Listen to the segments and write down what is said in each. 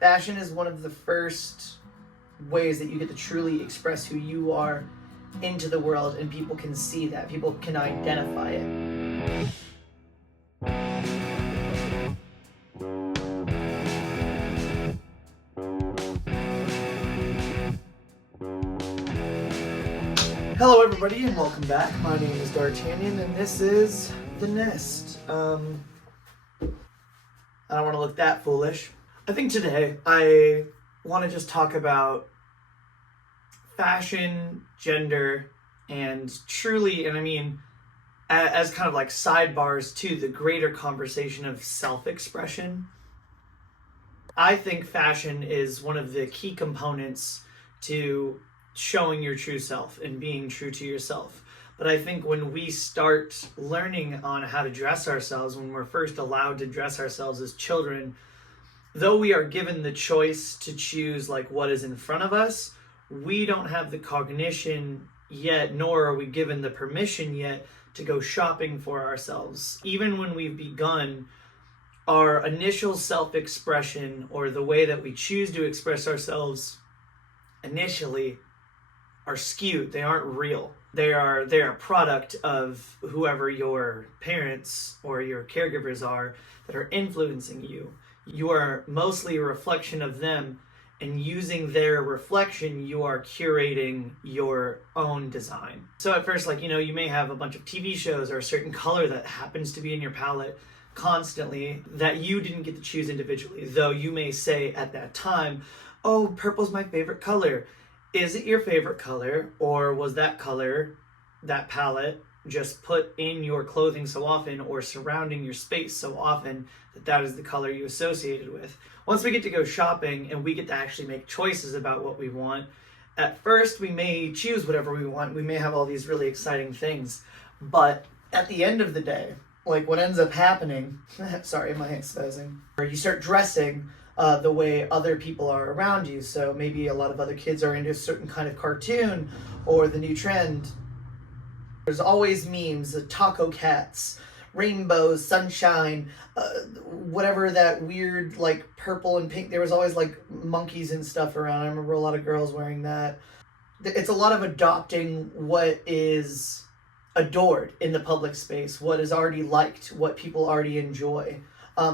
Fashion is one of the first ways that you get to truly express who you are into the world, and people can see that. People can identify it. Hello everybody and welcome back. My name is D'Artagnan and this is The Nest. I don't want to look that foolish. I think today I want to just talk about fashion, gender, and truly, and I mean as kind of like sidebars to the greater conversation of self-expression. I think fashion is one of the key components to showing your true self and being true to yourself. But I think when we start learning on how to dress ourselves, when we're first allowed to dress ourselves as children, though we are given the choice to choose like what is in front of us, we don't have the cognition yet, nor are we given the permission yet to go shopping for ourselves. Even when we've begun, our initial self-expression, or the way that we choose to express ourselves initially, are skewed. They aren't real. They're a product of whoever your parents or your caregivers are that are influencing you. You are mostly a reflection of them, and using their reflection, you are curating your own design. So at first, you may have a bunch of TV shows or a certain color that happens to be in your palette constantly that you didn't get to choose individually, though you may say at that time, oh, purple's my favorite color. Is it your favorite color, or was that color, that palette, just put in your clothing so often or surrounding your space so often that that is the color you associated with? Once we get to go shopping and we get to actually make choices about what we want, at first we may choose whatever we want. We may have all these really exciting things, but at the end of the day, what ends up happening, sorry, my hand's spazzing, or you start dressing the way other people are around you. So maybe a lot of other kids are into a certain kind of cartoon or the new trend. There's always memes, taco cats, rainbows, sunshine, whatever that weird purple and pink. There was always monkeys and stuff around. I remember a lot of girls wearing that. It's a lot of adopting what is adored in the public space, what is already liked, what people already enjoy.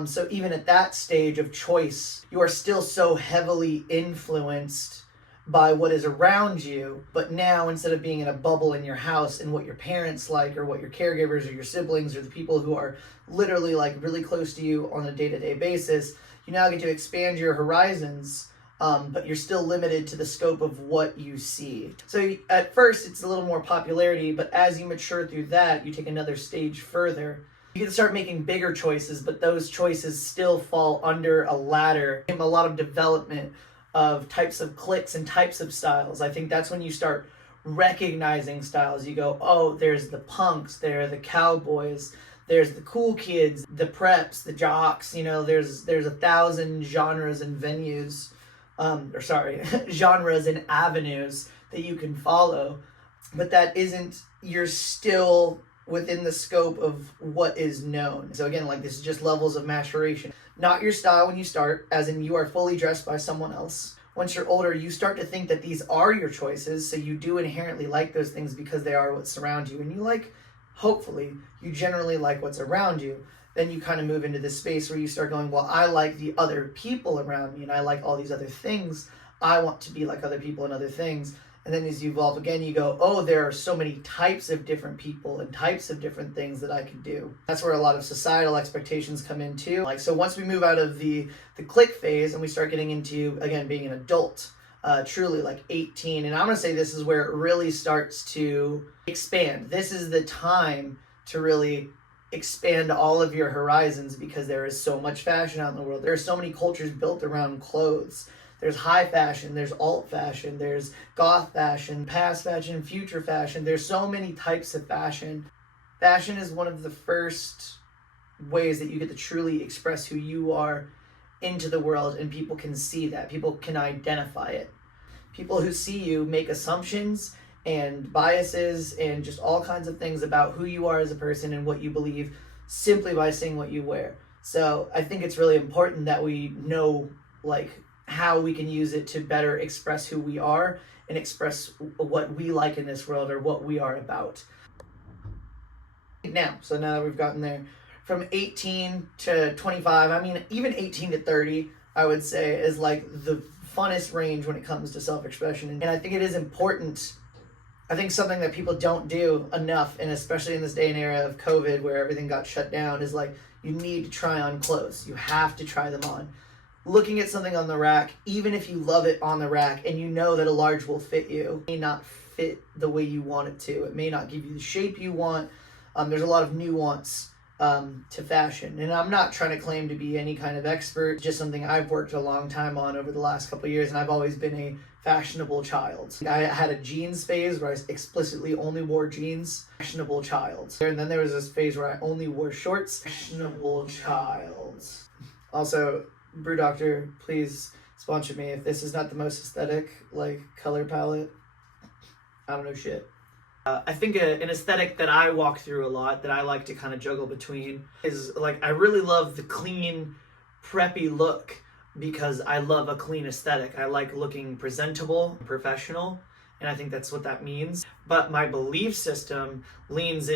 So even at that stage of choice, you are still so heavily influenced by what is around you. But now, instead of being in a bubble in your house and what your parents like, or what your caregivers or your siblings or the people who are literally really close to you on a day-to-day basis, you now get to expand your horizons, but you're still limited to the scope of what you see. So at first, it's a little more popularity, but as you mature through that, you take another stage further. You can start making bigger choices, but those choices still fall under a ladder. A lot of development of types of cliques and types of styles. I think that's when you start recognizing styles. You go, oh, there's the punks, there are the cowboys, there's the cool kids, the preps, the jocks. There's 1,000 genres and venues, genres and avenues that you can follow. But that isn't, you're still within the scope of what is known. So again, this is just levels of maturation. Not your style when you start, as in you are fully dressed by someone else. Once you're older, you start to think that these are your choices, so you do inherently like those things because they are what surround you. And hopefully, you generally like what's around you. Then you kind of move into this space where you start going, well, I like the other people around me, and I like all these other things. I want to be like other people and other things. And then as you evolve again, you go, oh, there are so many types of different people and types of different things that I can do. That's where a lot of societal expectations come in too. So once we move out of the clique phase and we start getting into, again, being an adult, truly 18. And I'm going to say this is where it really starts to expand. This is the time to really expand all of your horizons, because there is so much fashion out in the world. There are so many cultures built around clothes. There's high fashion, there's alt fashion, there's goth fashion, past fashion, future fashion. There's so many types of fashion. Fashion is one of the first ways that you get to truly express who you are into the world, and people can see that. People can identify it. People who see you make assumptions and biases and just all kinds of things about who you are as a person and what you believe simply by seeing what you wear. So I think it's really important that we know how we can use it to better express who we are and express what we like in this world or what we are about. Now that we've gotten there, from 18 to 25, I mean, even 18 to 30, I would say, is like the funnest range when it comes to self-expression. And I think it is important. I think something that people don't do enough, and especially in this day and era of COVID where everything got shut down, is like, you need to try on clothes. You have to try them on. Looking at something on the rack, even if you love it on the rack and you know that a large will fit you, it may not fit the way you want it to. It may not give you the shape you want. There's a lot of nuance to fashion. And I'm not trying to claim to be any kind of expert, it's just something I've worked a long time on over the last couple of years, and I've always been a fashionable child. I had a jeans phase where I explicitly only wore jeans. Fashionable child. And then there was this phase where I only wore shorts. Fashionable child. Also, Brew Doctor, please sponsor me. If this is not the most aesthetic, like, color palette, I don't know shit. I think an aesthetic that I walk through a lot, that I like to kind of juggle between, is like, I really love the clean, preppy look because I love a clean aesthetic. I like looking presentable, professional, and I think that's what that means. But my belief system leans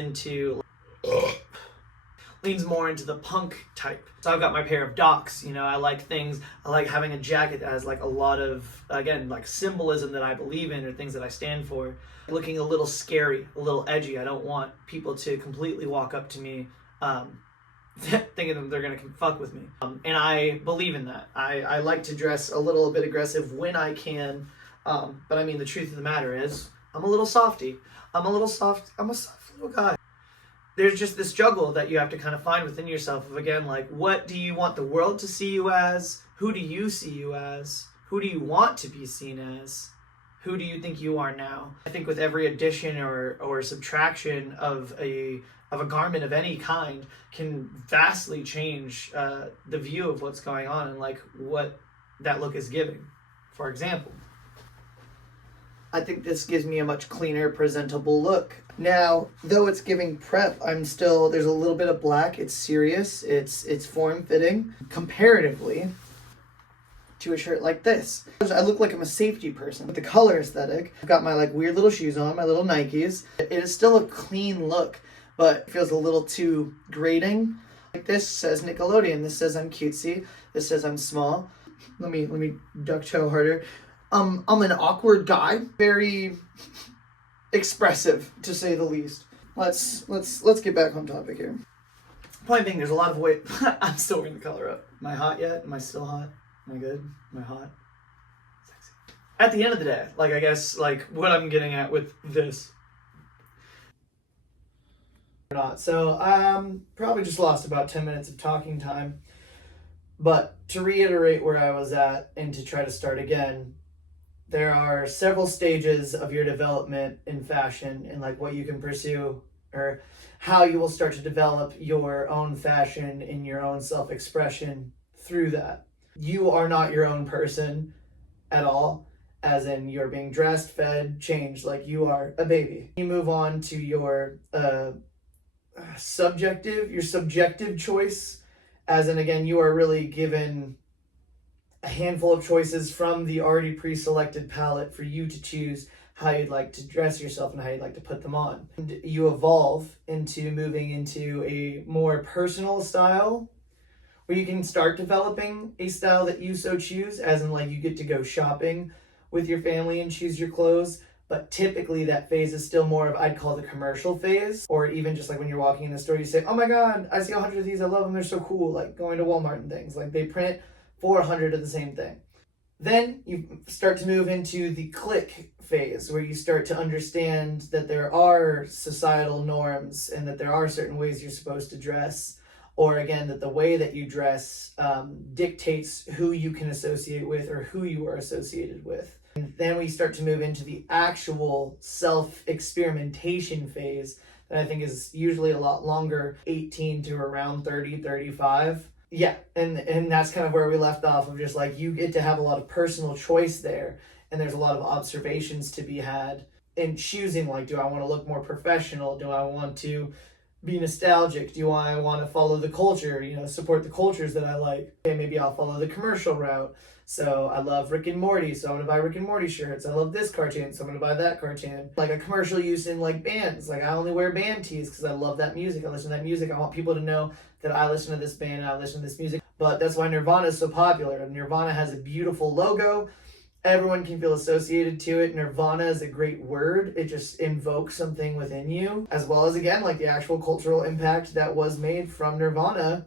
more into the punk type. So I've got my pair of Docs, I like things, I like having a jacket that has like a lot of, again, like symbolism that I believe in or things that I stand for. Looking a little scary, a little edgy. I don't want people to completely walk up to me thinking that they're gonna fuck with me. And I believe in that. I like to dress a little bit aggressive when I can, but I mean, the truth of the matter is, I'm a little softy. I'm a soft little guy. There's just this juggle that you have to kind of find within yourself of, again, like, what do you want the world to see you as? Who do you see you as? Who do you want to be seen as? Who do you think you are now? I think with every addition or subtraction of a garment of any kind can vastly change the view of what's going on and like what that look is giving. For example, I think this gives me a much cleaner, presentable look. Now, though it's giving prep, there's a little bit of black. It's serious. It's form-fitting comparatively to a shirt like this. I look like I'm a safety person. With the color aesthetic, I've got my like weird little shoes on, my little Nikes. It is still a clean look, but it feels a little too grating. Like this says Nickelodeon. This says I'm cutesy. This says I'm small. Let me duck toe harder. I'm an awkward guy, very expressive to say the least. Let's get back on topic here. Point being, there's a lot of weight. I'm still wearing the color up. Am I hot yet? Am I still hot? Am I good? Am I hot? Sexy. At the end of the day, like, I guess, like, what I'm getting at with this. So, probably just lost about 10 minutes of talking time. But to reiterate where I was at and to try to start again, there are several stages of your development in fashion and like what you can pursue or how you will start to develop your own fashion and your own self-expression through that. You are not your own person at all, as in you're being dressed, fed, changed, like you are a baby. You move on to your subjective choice, as in, again, you are really given a handful of choices from the already pre-selected palette for you to choose how you'd like to dress yourself and how you'd like to put them on. And you evolve into moving into a more personal style where you can start developing a style that you so choose, as in like you get to go shopping with your family and choose your clothes. But typically that phase is still more of, I'd call the commercial phase, or even just like when you're walking in the store, you say, oh my God, I see 100 of these, I love them, they're so cool. Like going to Walmart and things, like they print 400 of the same thing. Then you start to move into the click phase where you start to understand that there are societal norms and that there are certain ways you're supposed to dress, or again, that the way that you dress dictates who you can associate with or who you are associated with. And then we start to move into the actual self-experimentation phase that I think is usually a lot longer, 18 to around 30, 35. Yeah, and that's kind of where we left off of just like you get to have a lot of personal choice there, and there's a lot of observations to be had in choosing, like, do I want to look more professional? Do I want to be nostalgic? Do I want to follow the culture, support the cultures that I like? Okay, maybe I'll follow the commercial route. So I love Rick and Morty, so I'm gonna buy Rick and Morty shirts. I love this cartoon, so I'm gonna buy that cartoon. Like a commercial use in like bands. Like I only wear band tees because I love that music. I listen to that music. I want people to know that I listen to this band and I listen to this music. But that's why Nirvana is so popular. Nirvana has a beautiful logo. Everyone can feel associated to it. Nirvana is a great word. It just invokes something within you, as well as, again, like the actual cultural impact that was made from Nirvana,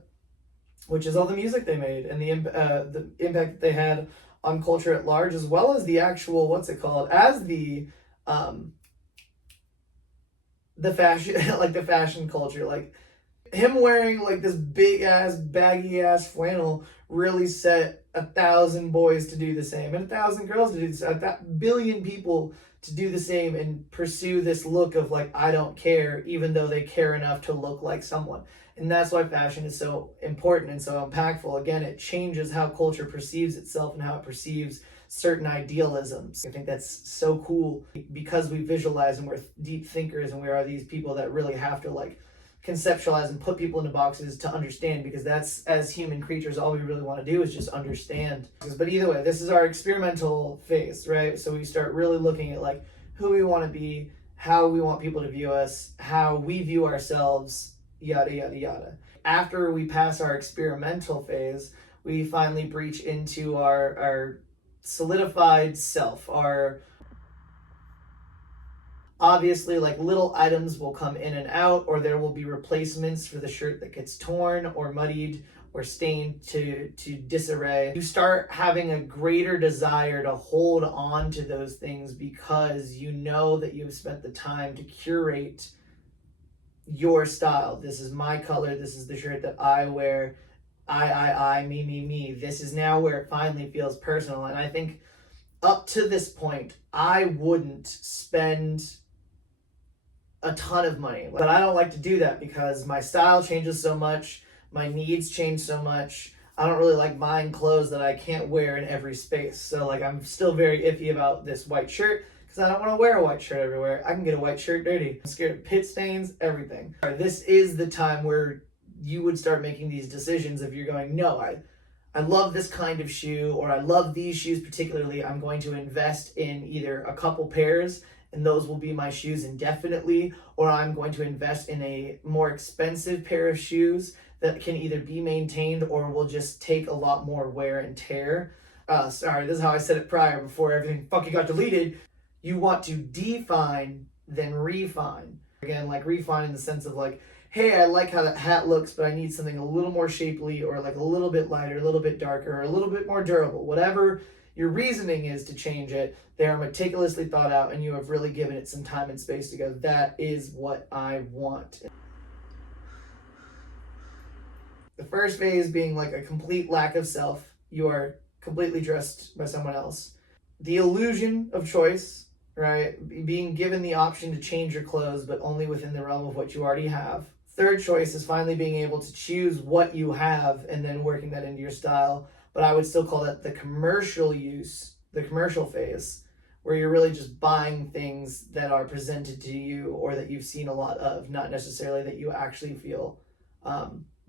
which is all the music they made and the impact that they had on culture at large, as well as the actual, what's it called, as the fashion, like the fashion culture. Like him wearing like this big ass baggy ass flannel really set 1,000 boys to do the same and 1,000 girls to do this, that billion people to do the same and pursue this look of like, I don't care, even though they care enough to look like someone. And that's why fashion is so important and so impactful. Again, it changes how culture perceives itself and how it perceives certain idealisms. I think that's so cool because we visualize and we're deep thinkers and we are these people that really have to like conceptualize and put people into boxes to understand, because that's, as human creatures, all we really want to do is just understand. But either way, this is our experimental phase, right? So we start really looking at like who we want to be, how we want people to view us, how we view ourselves, yada yada yada. After we pass our experimental phase, we finally breach into our solidified self. Our obviously, like little items will come in and out, or there will be replacements for the shirt that gets torn or muddied or stained to disarray. You start having a greater desire to hold on to those things because you know that you've spent the time to curate your style. This is my color. This is the shirt that I wear. I, me. This is now where it finally feels personal. And I think up to this point, I wouldn't spend a ton of money. But I don't like to do that because my style changes so much. My needs change so much. I don't really like buying clothes that I can't wear in every space. So like I'm still very iffy about this white shirt because I don't want to wear a white shirt everywhere. I can get a white shirt dirty. I'm scared of pit stains, everything. This is the time where you would start making these decisions if you're going, no, I love this kind of shoe, or I love these shoes particularly. I'm going to invest in either a couple pairs and those will be my shoes indefinitely, or I'm going to invest in a more expensive pair of shoes that can either be maintained or will just take a lot more wear and tear. Sorry, this is how I said it prior before everything fucking got deleted. You want to define, then refine. Again, like refine in the sense of like, hey, I like how that hat looks, but I need something a little more shapely or like a little bit lighter, a little bit darker, or a little bit more durable. Whatever your reasoning is to change it, they are meticulously thought out and you have really given it some time and space to go, that is what I want. The first phase being like a complete lack of self. You are completely dressed by someone else. The illusion of choice, right? Being given the option to change your clothes, but only within the realm of what you already have. Third choice is finally being able to choose what you have and then working that into your style. But I would still call that the commercial use, the commercial phase, where you're really just buying things that are presented to you or that you've seen a lot of, not necessarily that you actually feel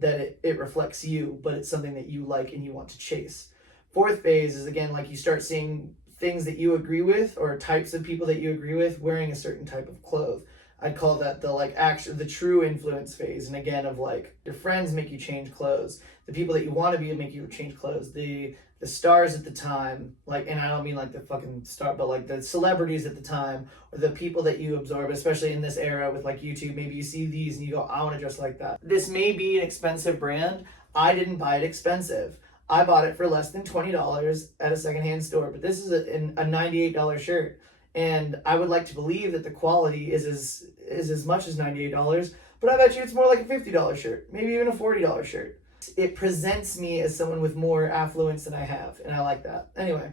that it reflects you, but it's something that you like and you want to chase. Fourth phase is, again, like you start seeing things that you agree with or types of people that you agree with wearing a certain type of clothes. I'd call that the true influence phase. And again, of like your friends make you change clothes. The people that you want to be make you change clothes. The stars at the time, like, and I don't mean like the fucking star, but like the celebrities at the time or the people that you absorb, especially in this era with like YouTube. Maybe you see these and you go, I want to dress like that. This may be an expensive brand. I didn't buy it expensive. I bought it for less than $20 at a secondhand store, but this is a $98 shirt. And I would like to believe that the quality is as much as $98, but I bet you it's more like a $50 shirt, maybe even a $40 shirt. It presents me as someone with more affluence than I have, and I like that. Anyway,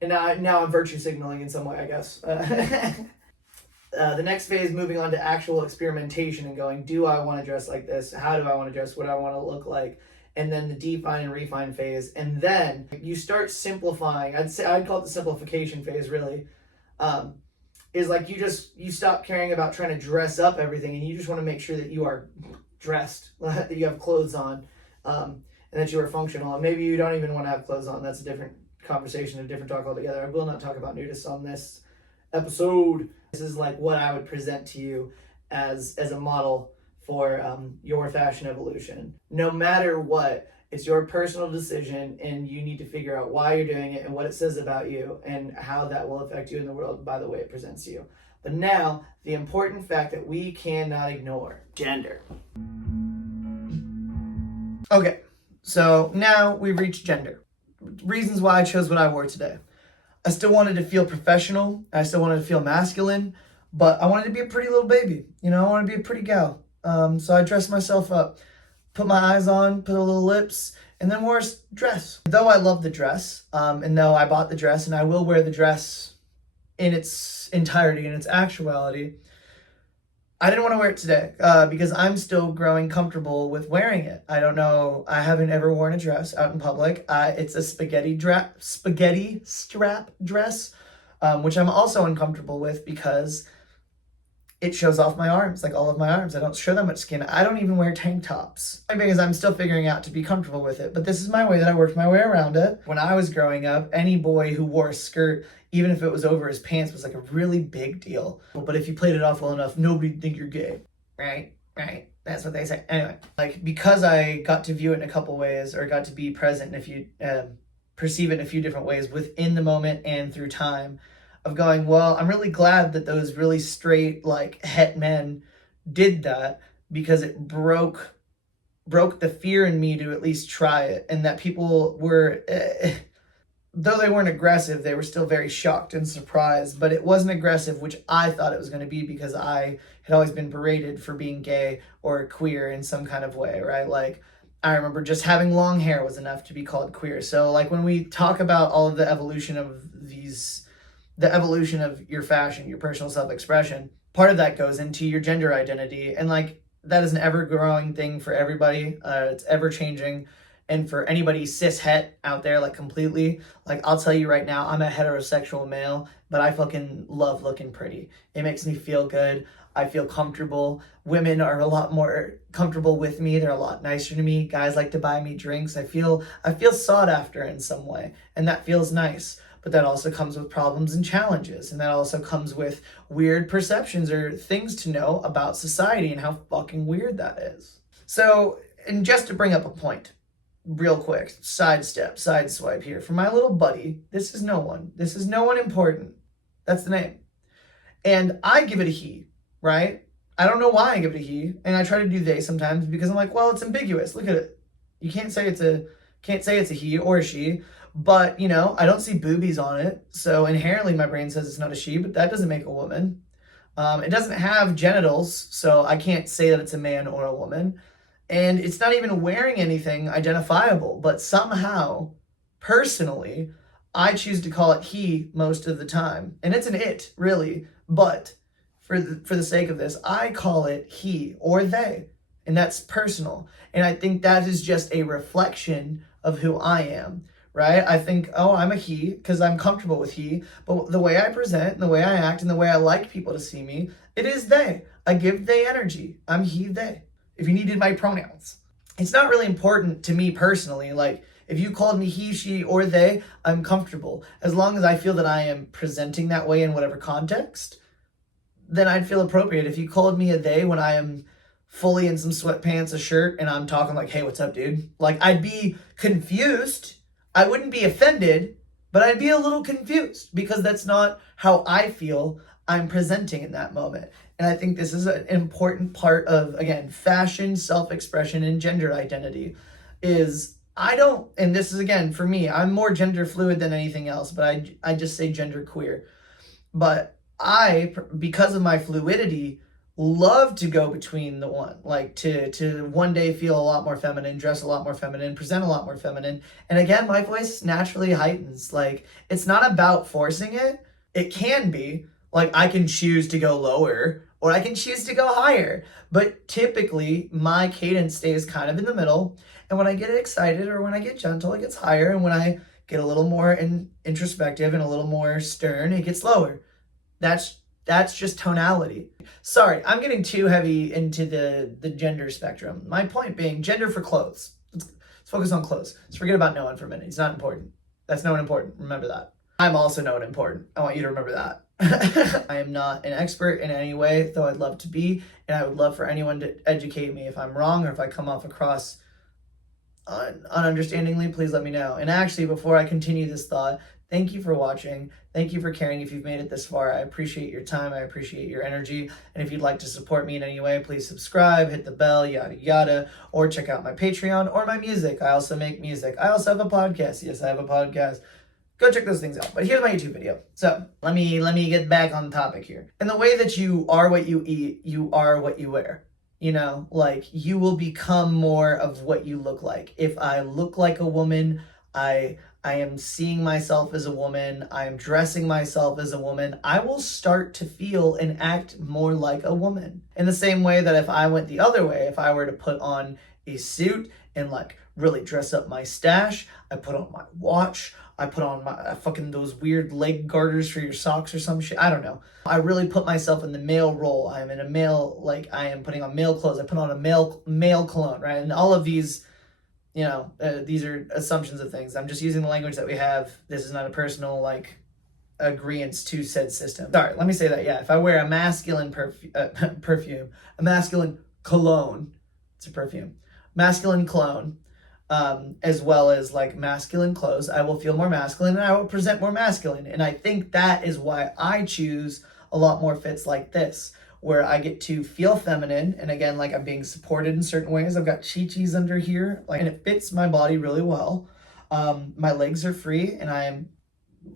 and now I'm virtue signaling in some way, I guess. The next phase, moving on to actual experimentation and going, do I want to dress like this? How do I want to dress? What do I want to look like? And then the define and refine phase. And then you start simplifying. I'd call it the simplification phase, really. Is like you stop caring about trying to dress up everything and you just want to make sure that you are dressed, that you have clothes on. And and that you are functional. And maybe you don't even want to have clothes on. That's a different conversation, a different talk altogether. I will not talk about nudists on this episode. This is like what I would present to you as a model for your fashion evolution. No matter what, it's your personal decision, and you need to figure out why you're doing it and what it says about you and how that will affect you in the world by the way it presents you. But now, the important fact that we cannot ignore: gender. Okay, so now we've reached gender. Reasons why I chose what I wore today. I still wanted to feel professional. I still wanted to feel masculine, but I wanted to be a pretty little baby. You know, I wanted to be a pretty gal. So I dressed myself up, put my eyes on, put a little lips, and then wore a dress. Though I love the dress, and though I bought the dress, and I will wear the dress in its entirety, in its actuality, I didn't want to wear it today because I'm still growing comfortable with wearing it. I don't know. I haven't ever worn a dress out in public. It's a spaghetti strap dress, which I'm also uncomfortable with because it shows off my arms, like all of my arms. I don't show that much skin. I don't even wear tank tops because I'm still figuring out to be comfortable with it. But this is my way that I worked my way around it. When I was growing up, any boy who wore a skirt, even if it was over his pants, was like a really big deal. But if you played it off well enough, nobody'd think you're gay. Right? That's what they say. Anyway, like, because I got to view it in a couple ways, or got to be present if you perceive it in a few different ways within the moment and through time, of going, well, I'm really glad that those really straight, like, het men did that, because it broke the fear in me to at least try it, and that people were, though they weren't aggressive, they were still very shocked and surprised, but it wasn't aggressive, which I thought it was going to be, because I had always been berated for being gay or queer in some kind of way, right? Like, I remember just having long hair was enough to be called queer. So, like, when we talk about all of the evolution of the evolution of your fashion, your personal self-expression, part of that goes into your gender identity. And, like, that is an ever-growing thing for everybody. It's ever-changing. And for anybody cis-het out there, like, completely, like, I'll tell you right now, I'm a heterosexual male, but I fucking love looking pretty. It makes me feel good. I feel comfortable. Women are a lot more comfortable with me. They're a lot nicer to me. Guys like to buy me drinks. I feel sought after in some way, and that feels nice. But that also comes with problems and challenges. And that also comes with weird perceptions or things to know about society and how fucking weird that is. So, and just to bring up a point, real quick, sideswipe here. For my little buddy, this is no one. This is no one important. That's the name. And I give it a he, right? I don't know why I give it a he. And I try to do they sometimes because I'm like, well, it's ambiguous. Look at it. You can't say it's a he or a she. But, you know, I don't see boobies on it. So inherently my brain says it's not a she, but that doesn't make a woman. It doesn't have genitals, so I can't say that it's a man or a woman. And it's not even wearing anything identifiable. But somehow, personally, I choose to call it he most of the time. And it's an it, really. But for the sake of this, I call it he or they. And that's personal. And I think that is just a reflection of who I am. Right? I think, oh, I'm a he because I'm comfortable with he. But the way I present, and the way I act, and the way I like people to see me, it is they. I give they energy. I'm he, they. If you needed my pronouns. It's not really important to me personally. Like, if you called me he, she, or they, I'm comfortable. As long as I feel that I am presenting that way in whatever context, then I'd feel appropriate. If you called me a they when I am fully in some sweatpants, a shirt, and I'm talking like, hey, what's up, dude? Like, I'd be confused. I wouldn't be offended, but I'd be a little confused because that's not how I feel I'm presenting in that moment. And I think this is an important part of, again, fashion, self-expression, and gender identity is and this is, again, for me, I'm more gender fluid than anything else, but I just say gender queer. But because of my fluidity, love to go between the one, like to one day feel a lot more feminine, dress a lot more feminine, present a lot more feminine. And again, my voice naturally heightens. Like, it's not about forcing it. It can be, like, I can choose to go lower or I can choose to go higher. But typically my cadence stays kind of in the middle. And when I get excited or when I get gentle, it gets higher. And when I get a little more introspective and a little more stern, it gets lower. That's just tonality. Sorry, I'm getting too heavy into the gender spectrum. My point being, gender for clothes. Let's focus on clothes. Let's forget about no one for a minute. He's not important. That's no one important. Remember that. I'm also no one important. I want you to remember that. I am not an expert in any way, though I'd love to be, and I would love for anyone to educate me if I'm wrong or if I come off across ununderstandingly. Please let me know. And actually, before I continue this thought, thank you for watching. Thank you for caring if you've made it this far. I appreciate your time. I appreciate your energy. And if you'd like to support me in any way, please subscribe, hit the bell, yada, yada, or check out my Patreon or my music. I also make music. I also have a podcast. Yes, I have a podcast. Go check those things out. But here's my YouTube video. So let me get back on topic here. In the way that you are what you eat, you are what you wear. You know, like you will become more of what you look like. If I look like a woman, I am seeing myself as a woman, I am dressing myself as a woman, I will start to feel and act more like a woman. In the same way that if I went the other way, if I were to put on a suit and like really dress up my stash, I put on my watch, I put on my fucking those weird leg garters for your socks or some shit. I don't know. I really put myself in the male role. I am in a male, like I am putting on male clothes. I put on a male cologne, right? And all of these, you know, these are assumptions of things. I'm just using the language that we have. This is not a personal like agreeance to said system. Sorry, let me say that. Yeah, if I wear a masculine perfume, a masculine cologne, it's a perfume, masculine cologne, as well as like masculine clothes, I will feel more masculine and I will present more masculine. And I think that is why I choose a lot more fits like this, where I get to feel feminine. And again, like I'm being supported in certain ways. I've got chi-chis under here, like, and it fits my body really well. My legs are free and I am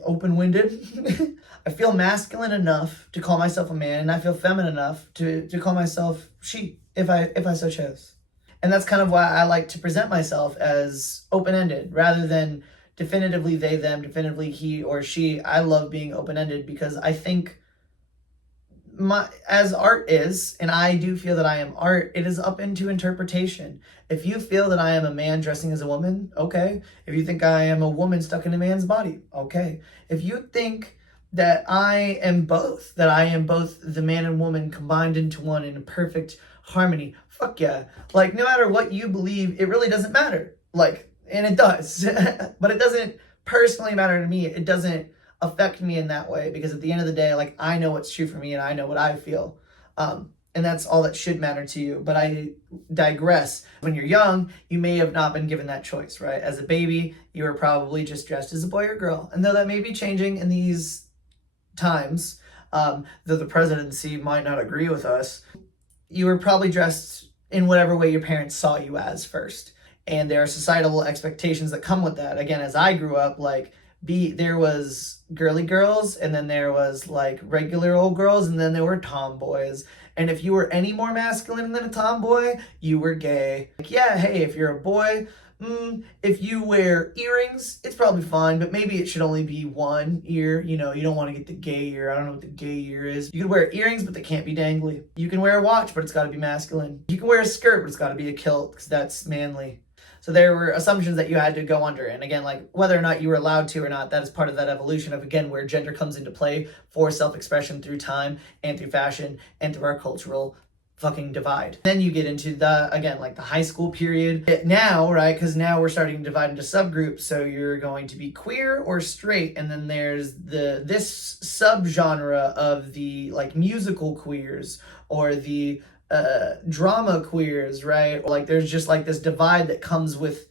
open-winded. I feel masculine enough to call myself a man, and I feel feminine enough to call myself she, if I so chose. And that's kind of why I like to present myself as open-ended rather than definitively they, them, definitively he or she. I love being open-ended because I think as art is, and I do feel that I am art, it is up into interpretation. If you feel that I am a man dressing as a woman, okay. If you think I am a woman stuck in a man's body, okay. If you think that I am both the man and woman combined into one in a perfect harmony, fuck yeah. Like, no matter what you believe, it really doesn't matter. Like, and it does, but it doesn't personally matter to me. It doesn't affect me in that way, because at the end of the day, like, I know what's true for me and I know what I feel. And that's all that should matter to you. But I digress. When you're young, you may have not been given that choice, right? As a baby, you were probably just dressed as a boy or girl. And though that may be changing in these times, though the presidency might not agree with us, you were probably dressed in whatever way your parents saw you as first. And there are societal expectations that come with that. Again, as I grew up, like, there was girly girls, and then there was like regular old girls, and then there were tomboys. And if you were any more masculine than a tomboy, you were gay. Like, yeah, hey, if you're a boy, if you wear earrings, it's probably fine, but maybe it should only be one ear. You know, you don't want to get the gay ear. I don't know what the gay ear is. You can wear earrings, but they can't be dangly. You can wear a watch, but it's got to be masculine. You can wear a skirt, but it's got to be a kilt, because that's manly. So there were assumptions that you had to go under. And again, like, whether or not you were allowed to or not, that is part of that evolution of, again, where gender comes into play for self-expression through time and through fashion and through our cultural fucking divide. Then you get into the, again, like the high school period. Now, right, because now we're starting to divide into subgroups. So you're going to be queer or straight. And then there's this subgenre of the like musical queers or the drama queers, right? Like, there's just like this divide that comes with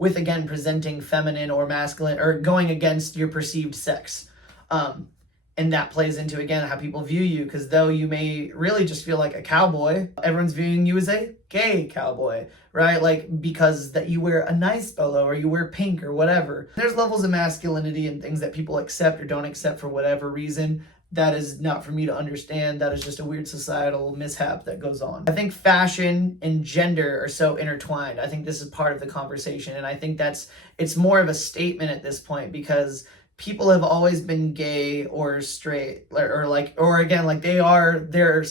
again presenting feminine or masculine or going against your perceived sex, and that plays into, again, how people view you, because though you may really just feel like a cowboy, everyone's viewing you as a gay cowboy, right? Like, because that you wear a nice polo or you wear pink or whatever. There's levels of masculinity and things that people accept or don't accept for whatever reason. That is not for me to understand. That is just a weird societal mishap that goes on. I think fashion and gender are so intertwined. I think this is part of the conversation. And I think it's more of a statement at this point, because people have always been gay or straight or again, like they are their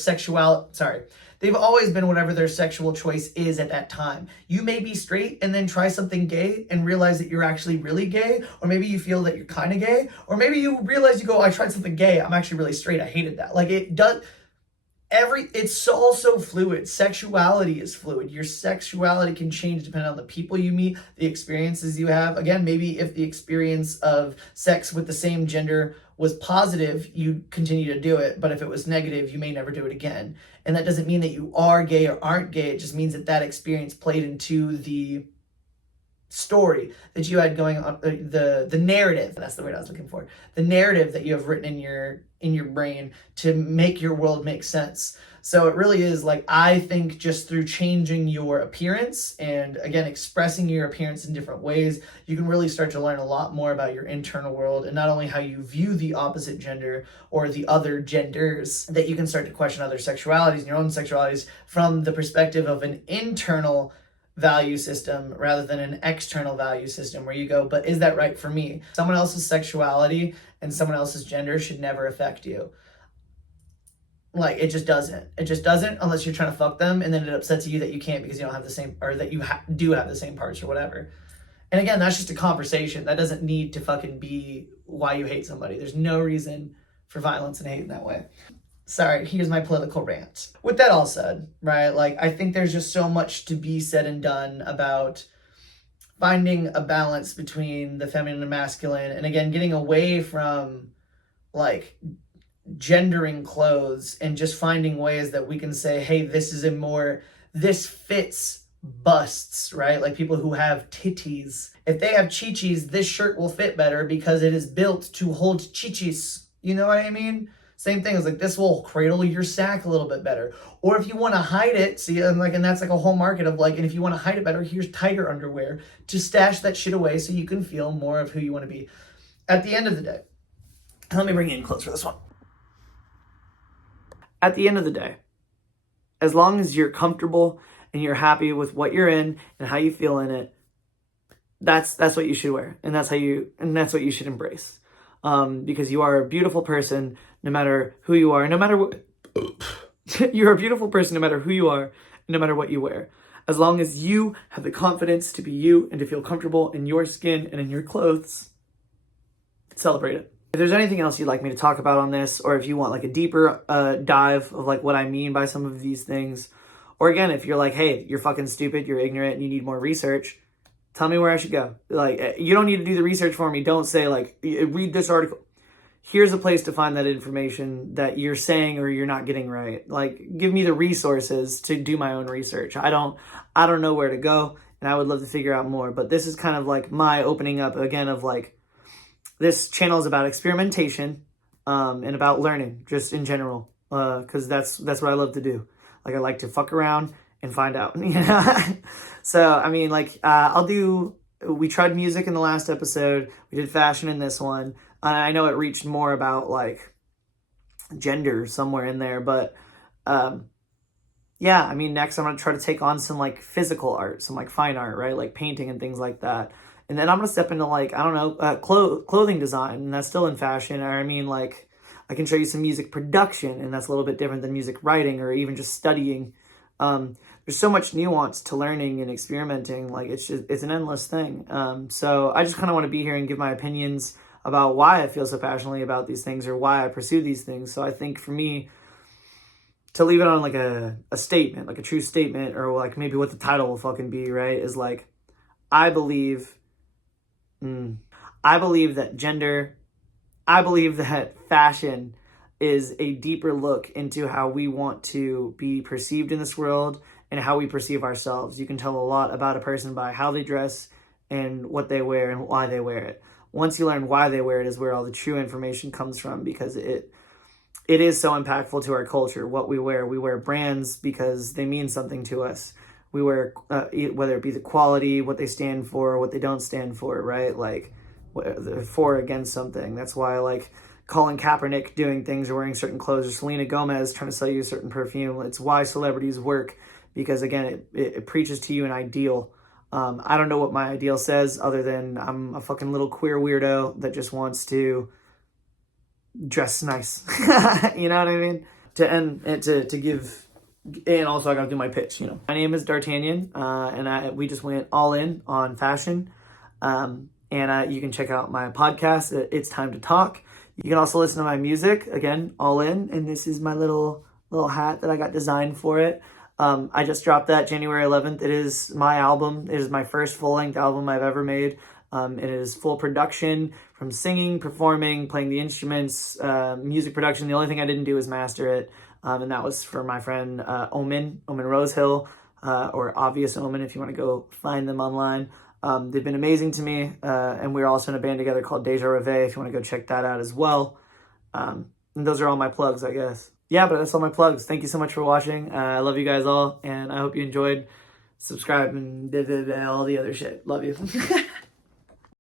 they've always been whatever their sexual choice is at that time. You may be straight and then try something gay and realize that you're actually really gay, or maybe you feel that you're kind of gay, or maybe you realize I tried something gay, I'm actually really straight, I hated that. Like, it does, It's also fluid. Sexuality is fluid. Your sexuality can change depending on the people you meet, the experiences you have. Again, maybe if the experience of sex with the same gender was positive, you continue to do it. But if it was negative, you may never do it again. And that doesn't mean that you are gay or aren't gay. It just means that that experience played into the story that you had going on, the narrative, that's the word I was looking for, the narrative that you have written in your brain to make your world make sense. So it really is like, I think just through changing your appearance and again expressing your appearance in different ways, you can really start to learn a lot more about your internal world, and not only how you view the opposite gender or the other genders, that you can start to question other sexualities and your own sexualities from the perspective of an internal value system rather than an external value system where you go, but is that right for me? Someone else's sexuality and someone else's gender should never affect you. Like, it just doesn't. It just doesn't unless you're trying to fuck them, and then it upsets you that you can't because you don't have the same, or that you do have the same parts or whatever. And again, that's just a conversation. That doesn't need to fucking be why you hate somebody. There's no reason for violence and hate in that way. Sorry, here's my political rant. With that all said, right, like, I think there's just so much to be said and done about finding a balance between the feminine and masculine, and again, getting away from, like, gendering clothes and just finding ways that we can say, hey, this fits busts, right? Like people who have titties. If they have chichis, this shirt will fit better because it is built to hold chichis. You know what I mean? Same thing as like, this will cradle your sack a little bit better. Or if you want to hide it, see, and that's like a whole market of like, and if you want to hide it better, here's tighter underwear to stash that shit away so you can feel more of who you want to be. At the end of the day, let me bring you in close for this one. At the end of the day, as long as you're comfortable and you're happy with what you're in and how you feel in it, that's what you should wear, and that's what you should embrace. Because you are a beautiful person, no matter who you are, no matter what. You're a beautiful person, no matter who you are, no matter what you wear. As long as you have the confidence to be you and to feel comfortable in your skin and in your clothes, celebrate it. If there's anything else you'd like me to talk about on this, or if you want like a deeper dive of like what I mean by some of these things, or again, if you're like, hey, you're fucking stupid, you're ignorant, and you need more research, tell me where I should go. Like, you don't need to do the research for me. Don't say like, read this article. Here's a place to find that information that you're saying or you're not getting right. Like, give me the resources to do my own research. I don't know where to go, and I would love to figure out more. But this is kind of like my opening up again of like, this channel is about experimentation and about learning just in general, because that's what I love to do. Like, I like to fuck around and find out. You know? So, I mean, like, we tried music in the last episode. We did fashion in this one. I know it reached more about, like, gender somewhere in there. But, yeah, I mean, next I'm going to try to take on some, like, physical art, some, like, fine art, right? Like painting and things like that. And then I'm going to step into, like, I don't know, clothing design, and that's still in fashion. Or, I mean, like, I can show you some music production, and that's a little bit different than music writing or even just studying. There's so much nuance to learning and experimenting. Like, it's an endless thing. So I just kind of want to be here and give my opinions about why I feel so passionately about these things or why I pursue these things. So I think for me, to leave it on, like, a statement, like a true statement, or, like, maybe what the title will fucking be, right, is, like, I believe that fashion is a deeper look into how we want to be perceived in this world and how we perceive ourselves. You can tell a lot about a person by how they dress and what they wear and why they wear it. Once you learn why they wear it is where all the true information comes from, because it is so impactful to our culture. What we wear brands because they mean something to us. We wear, whether it be the quality, what they stand for, what they don't stand for, right? Like, for or against something. That's why I like Colin Kaepernick doing things or wearing certain clothes, or Selena Gomez trying to sell you a certain perfume. It's why celebrities work, because, again, it preaches to you an ideal. I don't know what my ideal says other than I'm a fucking little queer weirdo that just wants to dress nice. You know what I mean? To give... And also I gotta do my pitch, you know. My name is D'Artagnan, and we just went all in on fashion. And you can check out my podcast, It's Time to Talk. You can also listen to my music, again, all in. And this is my little little hat that I got designed for it. I just dropped that January 11th. It is my album. It is my first full-length album I've ever made. It is full production from singing, performing, playing the instruments, music production. The only thing I didn't do was master it. And that was for my friend Omen Rosehill, or Obvious Omen if you want to go find them online. They've been amazing to me, and we're also in a band together called Deja Reve if you want to go check that out as well. And those are all my plugs, I guess. Yeah, but that's all my plugs. Thank you so much for watching. I love you guys all, and I hope you enjoyed. Subscribe and all the other shit. Love you.